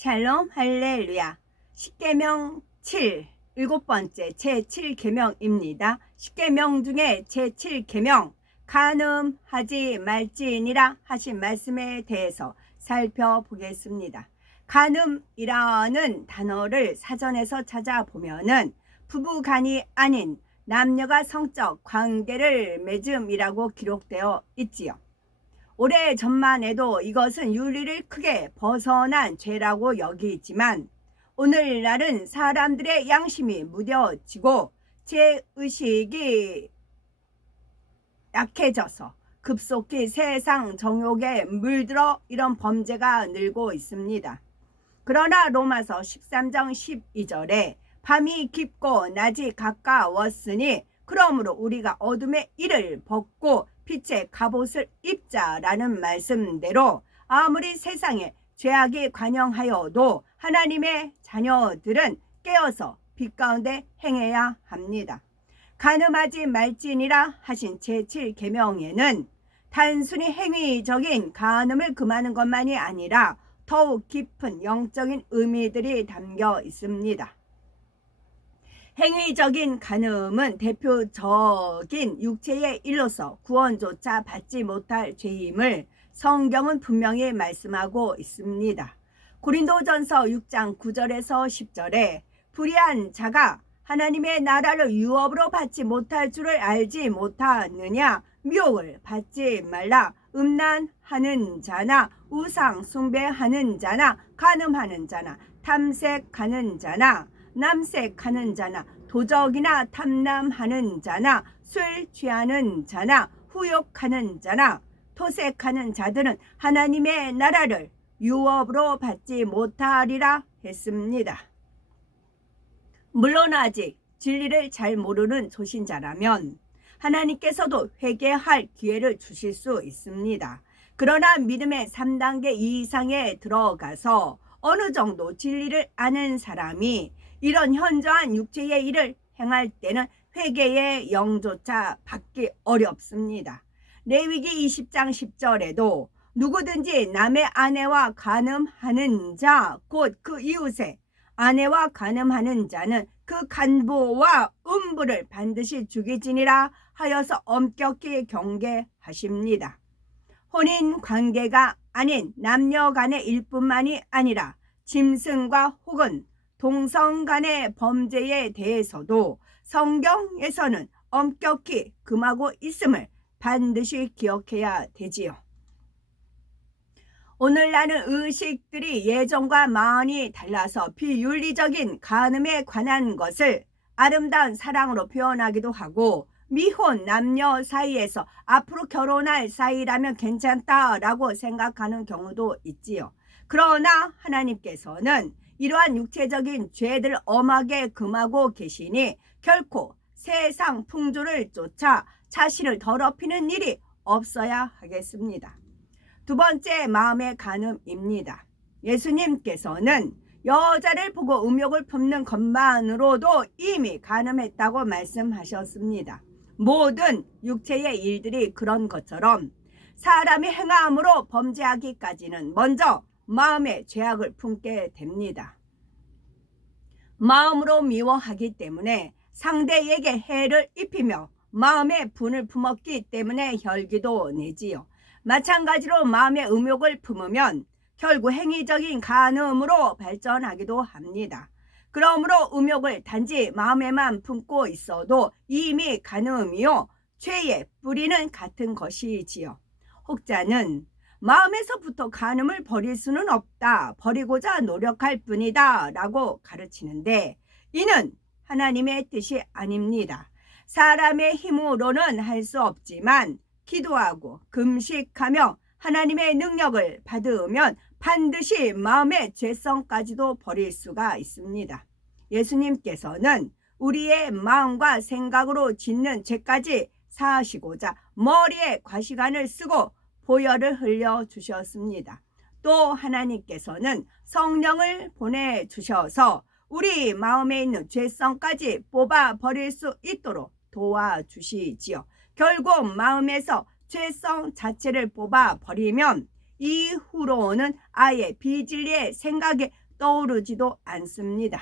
샬롬 할렐루야. 십계명 7 7번째 제7계명입니다. 십계명 중에 제7계명 간음하지 말지니라 하신 말씀에 대해서 살펴보겠습니다. 간음이라는 단어를 사전에서 찾아보면은 부부간이 아닌 남녀가 성적 관계를 맺음이라고 기록되어 있지요. 오래전만 해도 이것은 윤리를 크게 벗어난 죄라고 여기지만 오늘날은 사람들의 양심이 무뎌지고 죄의식이 약해져서 급속히 세상 정욕에 물들어 이런 범죄가 늘고 있습니다. 그러나 로마서 13장 12절에 밤이 깊고 낮이 가까웠으니 그러므로 우리가 어둠의 일을 벗고 빛의 갑옷을 입자라는 말씀대로 아무리 세상에 죄악이 관영하여도 하나님의 자녀들은 깨어서 빛 가운데 행해야 합니다. 간음하지 말지니라 하신 제7계명에는 단순히 행위적인 간음을 금하는 것만이 아니라 더욱 깊은 영적인 의미들이 담겨 있습니다. 행위적인 간음은 대표적인 육체의 일로서 구원조차 받지 못할 죄임을 성경은 분명히 말씀하고 있습니다. 고린도전서 6장 9절에서 10절에 불의한 자가 하나님의 나라를 유업으로 받지 못할 줄을 알지 못하느냐, 미혹을 받지 말라. 음란하는 자나 우상 숭배하는 자나 간음하는 자나 탐색하는 자나 남색하는 자나 도적이나 탐남하는 자나 술 취하는 자나 후욕하는 자나 토색하는 자들은 하나님의 나라를 유업으로 받지 못하리라 했습니다. 물론 아직 진리를 잘 모르는 초신자라면 하나님께서도 회개할 기회를 주실 수 있습니다. 그러나 믿음의 3단계 이상에 들어가서 어느 정도 진리를 아는 사람이 이런 현저한 육체의 일을 행할 때는 회개의 영조차 받기 어렵습니다. 레위기 20장 10절에도 누구든지 남의 아내와 간음하는 자 곧 그 이웃의 아내와 간음하는 자는 그 간부와 음부를 반드시 죽이지니라 하여서 엄격히 경계하십니다. 혼인 관계가 아닌 남녀 간의 일뿐만이 아니라 짐승과 혹은 동성 간의 범죄에 대해서도 성경에서는 엄격히 금하고 있음을 반드시 기억해야 되지요. 오늘날은 의식들이 예전과 많이 달라서 비윤리적인 간음에 관한 것을 아름다운 사랑으로 표현하기도 하고 미혼 남녀 사이에서 앞으로 결혼할 사이라면 괜찮다라고 생각하는 경우도 있지요. 그러나 하나님께서는 이러한 육체적인 죄들을 엄하게 금하고 계시니 결코 세상 풍조를 쫓아 자신을 더럽히는 일이 없어야 하겠습니다. 두 번째, 마음의 간음입니다. 예수님께서는 여자를 보고 음욕을 품는 것만으로도 이미 간음했다고 말씀하셨습니다. 모든 육체의 일들이 그런 것처럼 사람이 행함으로 범죄하기까지는 먼저 마음의 죄악을 품게 됩니다. 마음으로 미워하기 때문에 상대에게 해를 입히며 마음의 분을 품었기 때문에 혈기도 내지요. 마찬가지로 마음의 음욕을 품으면 결국 행위적인 간음으로 발전하기도 합니다. 그러므로 음욕을 단지 마음에만 품고 있어도 이미 간음이요 죄의 뿌리는 같은 것이지요. 혹자는 마음에서부터 간음을 버릴 수는 없다, 버리고자 노력할 뿐이다 라고 가르치는데 이는 하나님의 뜻이 아닙니다. 사람의 힘으로는 할 수 없지만 기도하고 금식하며 하나님의 능력을 받으면 반드시 마음의 죄성까지도 버릴 수가 있습니다. 예수님께서는 우리의 마음과 생각으로 짓는 죄까지 사하시고자 머리에 과시관을 쓰고 보혈을 흘려주셨습니다. 또 하나님께서는 성령을 보내주셔서 우리 마음에 있는 죄성까지 뽑아 버릴 수 있도록 도와주시지요. 결국 마음에서 죄성 자체를 뽑아 버리면 이후로는 아예 비진리의 생각에 떠오르지도 않습니다.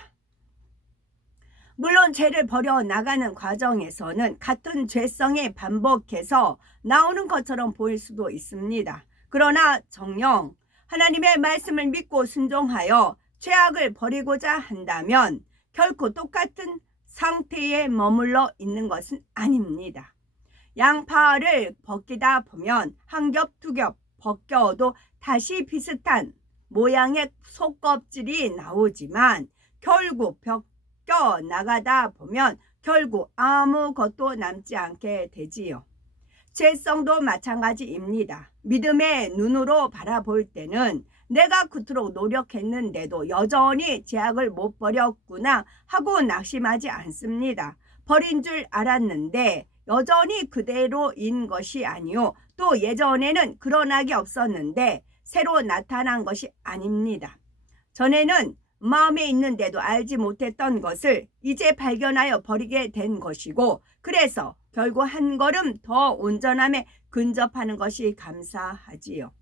물론 죄를 버려 나가는 과정에서는 같은 죄성이 반복해서 나오는 것처럼 보일 수도 있습니다. 그러나 정녕 하나님의 말씀을 믿고 순종하여 죄악을 버리고자 한다면 결코 똑같은 상태에 머물러 있는 것은 아닙니다. 양파를 벗기다 보면 한 겹 두 겹 벗겨도 다시 비슷한 모양의 속껍질이 나오지만 결국 벗겨 나가다 보면 결국 아무것도 남지 않게 되지요. 죄성도 마찬가지입니다. 믿음의 눈으로 바라볼 때는 내가 그토록 노력했는데도 여전히 죄악을 못 버렸구나 하고 낙심하지 않습니다. 버린 줄 알았는데 여전히 그대로인 것이 아니요, 또 예전에는 그런 악이 없었는데 새로 나타난 것이 아닙니다. 전에는 마음에 있는데도 알지 못했던 것을 이제 발견하여 버리게 된 것이고, 그래서 결국 한 걸음 더 온전함에 근접하는 것이 감사하지요.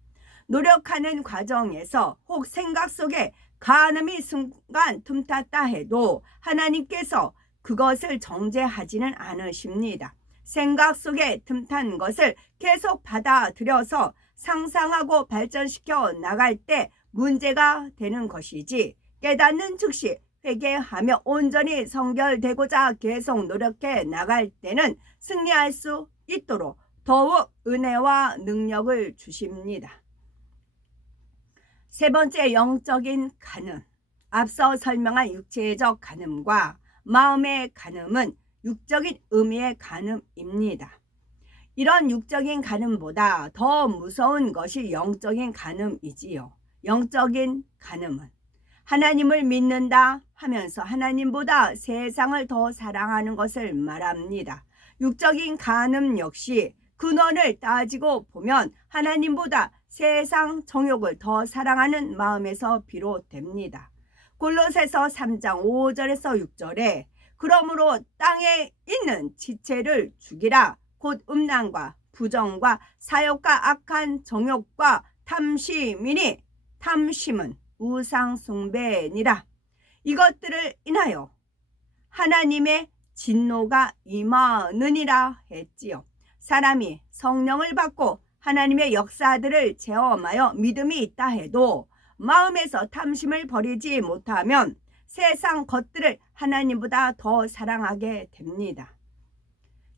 노력하는 과정에서 혹 생각 속에 간음이 순간 틈탔다 해도 하나님께서 그것을 정죄하지는 않으십니다. 생각 속에 틈탄 것을 계속 받아들여서 상상하고 발전시켜 나갈 때 문제가 되는 것이지, 깨닫는 즉시 회개하며 온전히 성결되고자 계속 노력해 나갈 때는 승리할 수 있도록 더욱 은혜와 능력을 주십니다. 세 번째, 영적인 간음. 앞서 설명한 육체적 간음과 마음의 간음은 육적인 의미의 간음입니다. 이런 육적인 간음보다 더 무서운 것이 영적인 간음이지요. 영적인 간음은 하나님을 믿는다 하면서 하나님보다 세상을 더 사랑하는 것을 말합니다. 육적인 간음 역시 근원을 따지고 보면 하나님보다 세상 정욕을 더 사랑하는 마음에서 비롯됩니다. 골로새서 3장 5절에서 6절에 그러므로 땅에 있는 지체를 죽이라, 곧 음란과 부정과 사욕과 악한 정욕과 탐심이니 탐심은 우상 숭배니라. 이것들을 인하여 하나님의 진노가 임하느니라 했지요. 사람이 성령을 받고 하나님의 역사들을 체험하여 믿음이 있다 해도 마음에서 탐심을 버리지 못하면 세상 것들을 하나님보다 더 사랑하게 됩니다.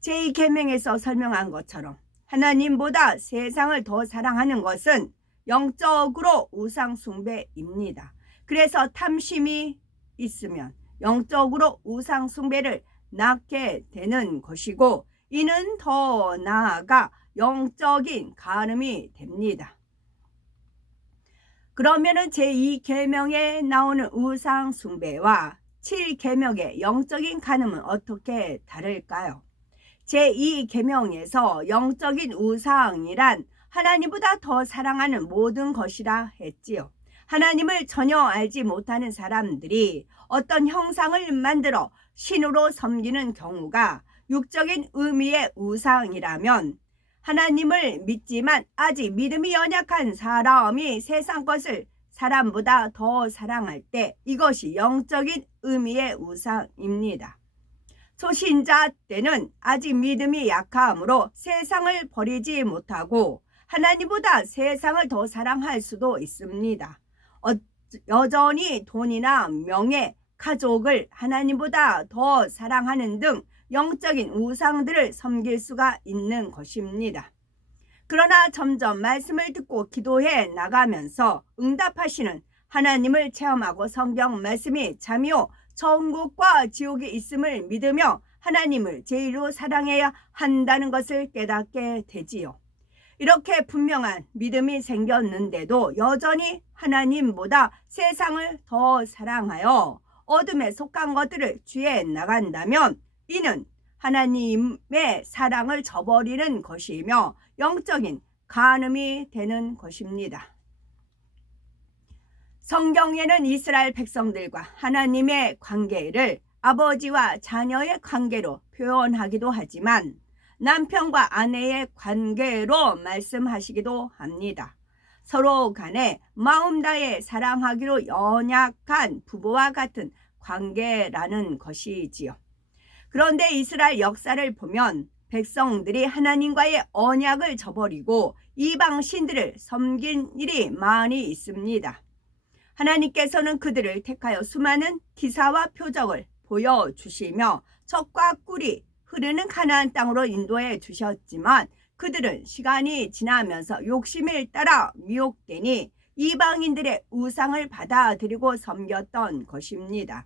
제2계명에서 설명한 것처럼 하나님보다 세상을 더 사랑하는 것은 영적으로 우상 숭배입니다. 그래서 탐심이 있으면 영적으로 우상 숭배를 낳게 되는 것이고, 이는 더 나아가 영적인 간음이 됩니다. 그러면은 제2계명에 나오는 우상 숭배와 7계명의 영적인 간음은 어떻게 다를까요? 제2계명에서 영적인 우상이란 하나님보다 더 사랑하는 모든 것이라 했지요. 하나님을 전혀 알지 못하는 사람들이 어떤 형상을 만들어 신으로 섬기는 경우가 육적인 의미의 우상이라면, 하나님을 믿지만 아직 믿음이 연약한 사람이 세상 것을 사람보다 더 사랑할 때 이것이 영적인 의미의 우상입니다. 초신자 때는 아직 믿음이 약하므로 세상을 버리지 못하고 하나님보다 세상을 더 사랑할 수도 있습니다. 여전히 돈이나 명예, 가족을 하나님보다 더 사랑하는 등 영적인 우상들을 섬길 수가 있는 것입니다. 그러나 점점 말씀을 듣고 기도해 나가면서 응답하시는 하나님을 체험하고 성경 말씀이 참이요 천국과 지옥이 있음을 믿으며 하나님을 제일로 사랑해야 한다는 것을 깨닫게 되지요. 이렇게 분명한 믿음이 생겼는데도 여전히 하나님보다 세상을 더 사랑하여 어둠에 속한 것들을 취해 나간다면 이는 하나님의 사랑을 저버리는 것이며 영적인 간음이 되는 것입니다. 성경에는 이스라엘 백성들과 하나님의 관계를 아버지와 자녀의 관계로 표현하기도 하지만 남편과 아내의 관계로 말씀하시기도 합니다. 서로 간에 마음 다해 사랑하기로 연약한 부부와 같은 관계라는 것이지요. 그런데 이스라엘 역사를 보면 백성들이 하나님과의 언약을 저버리고 이방 신들을 섬긴 일이 많이 있습니다. 하나님께서는 그들을 택하여 수많은 기사와 표적을 보여주시며 적과 꿀이 흐르는 가나안 땅으로 인도해 주셨지만 그들은 시간이 지나면서 욕심을 따라 미혹되니 이방인들의 우상을 받아들이고 섬겼던 것입니다.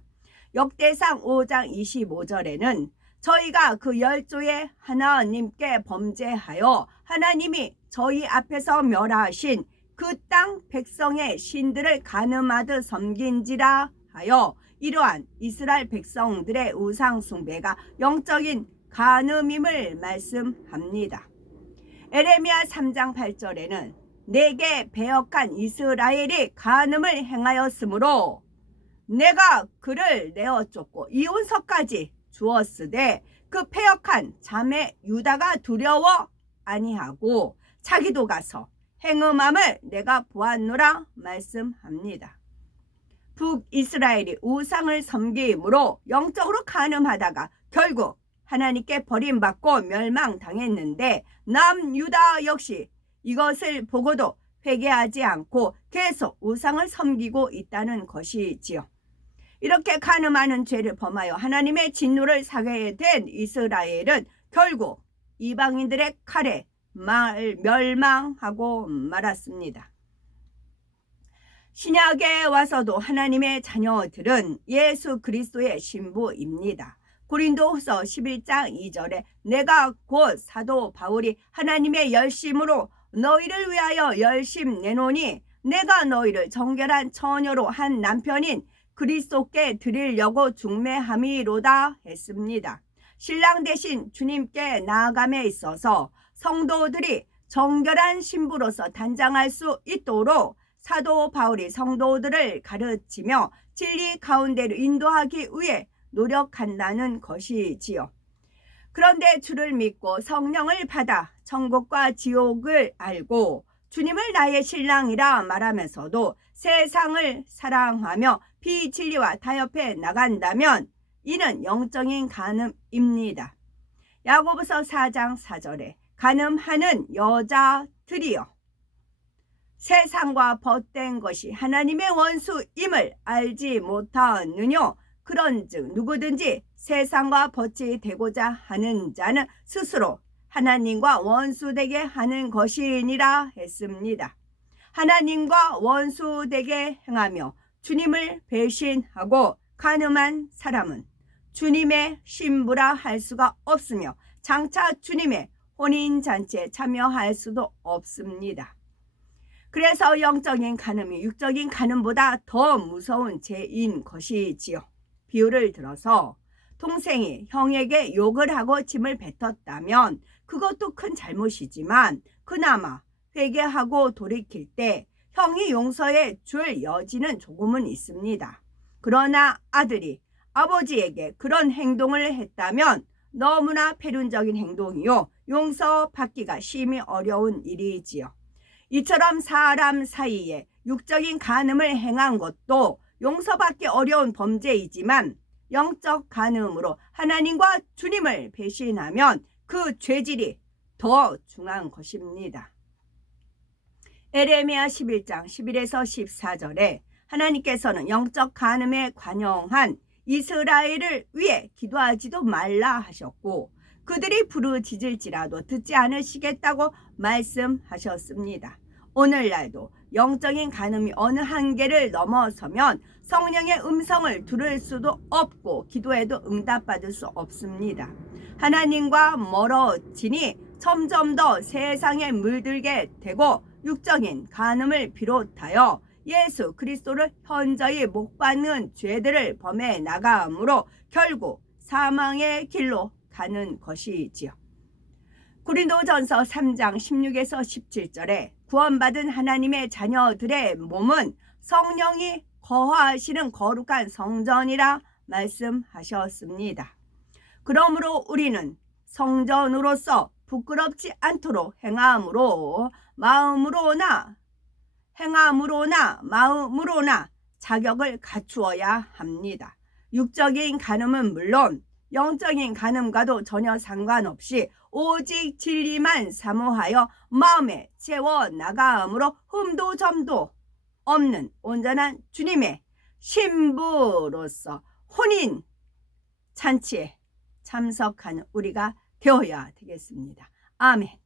역대상 5장 25절에는 저희가 그 열조의 하나님께 범죄하여 하나님이 저희 앞에서 멸하신 그 땅 백성의 신들을 가늠하듯 섬긴지라 하여 이러한 이스라엘 백성들의 우상 숭배가 영적인 간음임을 말씀합니다. 에레미야 3장 8절에는 내게 배역한 이스라엘이 간음을 행하였으므로 내가 그를 내어 쫓고 이혼서까지 주었으되 그 패역한 자매 유다가 두려워 아니하고 자기도 가서 행음함을 내가 보았노라 말씀합니다. 북이스라엘이 우상을 섬김으로 영적으로 간음하다가 결국 하나님께 버림받고 멸망당했는데 남유다 역시 이것을 보고도 회개하지 않고 계속 우상을 섬기고 있다는 것이지요. 이렇게 간음하는 죄를 범하여 하나님의 진노를 사게 된 이스라엘은 결국 이방인들의 칼에 멸망하고 말았습니다. 신약에 와서도 하나님의 자녀들은 예수 그리스도의 신부입니다. 고린도후서 11장 2절에 내가 곧 사도 바울이 하나님의 열심으로 너희를 위하여 열심 내노니 내가 너희를 정결한 처녀로 한 남편인 그리스도께 드리려고 중매함이로다 했습니다. 신랑 대신 주님께 나아감에 있어서 성도들이 정결한 신부로서 단장할 수 있도록 사도 바울이 성도들을 가르치며 진리 가운데로 인도하기 위해 노력한다는 것이지요. 그런데 주를 믿고 성령을 받아 천국과 지옥을 알고 주님을 나의 신랑이라 말하면서도 세상을 사랑하며 비진리와 타협해 나간다면 이는 영적인 간음입니다. 야고보서 4장 4절에 간음하는 여자들이여 세상과 벗된 것이 하나님의 원수임을 알지 못하느뇨. 그런즉 누구든지 세상과 벗이 되고자 하는 자는 스스로 하나님과 원수되게 하는 것이니라 했습니다. 하나님과 원수되게 행하며 주님을 배신하고 간음한 사람은 주님의 신부라 할 수가 없으며 장차 주님의 혼인잔치에 참여할 수도 없습니다. 그래서 영적인 간음이 육적인 간음보다 더 무서운 죄인 것이지요. 비유를 들어서 동생이 형에게 욕을 하고 침을 뱉었다면 그것도 큰 잘못이지만 그나마 회개하고 돌이킬 때 형이 용서해 줄 여지는 조금은 있습니다. 그러나 아들이 아버지에게 그런 행동을 했다면 너무나 패륜적인 행동이요 용서받기가 심히 어려운 일이지요. 이처럼 사람 사이에 육적인 간음을 행한 것도 용서받기 어려운 범죄이지만 영적 간음으로 하나님과 주님을 배신하면 그 죄질이 더 중한 것입니다. 에레미야 11장 11에서 14절에 하나님께서는 영적 간음에 관영한 이스라엘을 위해 기도하지도 말라 하셨고 그들이 부르짖을지라도 듣지 않으시겠다고 말씀하셨습니다. 오늘날도 영적인 간음이 어느 한계를 넘어서면 성령의 음성을 들을 수도 없고 기도해도 응답받을 수 없습니다. 하나님과 멀어지니 점점 더 세상에 물들게 되고 육적인 간음을 비롯하여 예수 그리스도를 현저히 목받는 죄들을 범해 나가므로 결국 사망의 길로 가는 것이지요. 고린도전서 3장 16에서 17절에 구원받은 하나님의 자녀들의 몸은 성령이 거하시는 거룩한 성전이라 말씀하셨습니다. 그러므로 우리는 성전으로서 부끄럽지 않도록 행함으로 마음으로나 행함으로나 마음으로나 자격을 갖추어야 합니다. 육적인 간음은 물론 영적인 간음과도 전혀 상관없이 오직 진리만 사모하여 마음에 채워 나가므로 흠도 점도 없는 온전한 주님의 신부로서 혼인 잔치에 참석하는 우리가 되어야 되겠습니다. 아멘.